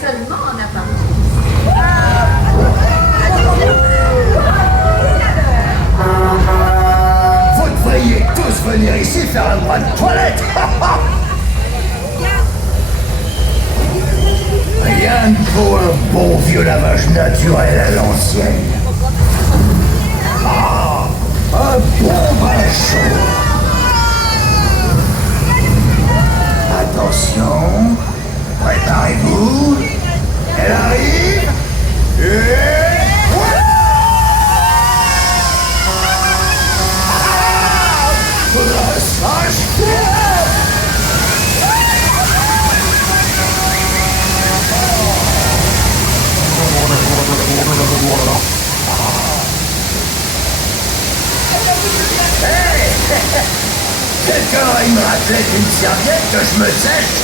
Seulement en apparence. Vous devriez tous venir ici faire un bras de toilette. Rien que pour un bon vieux lavage naturel à l'ancienne. Ah, un bon bain chaud. Attention, préparez-vous. Elle arrive. Et voilà. Quelqu'un aurait une raclette et une serviette que je me sèche.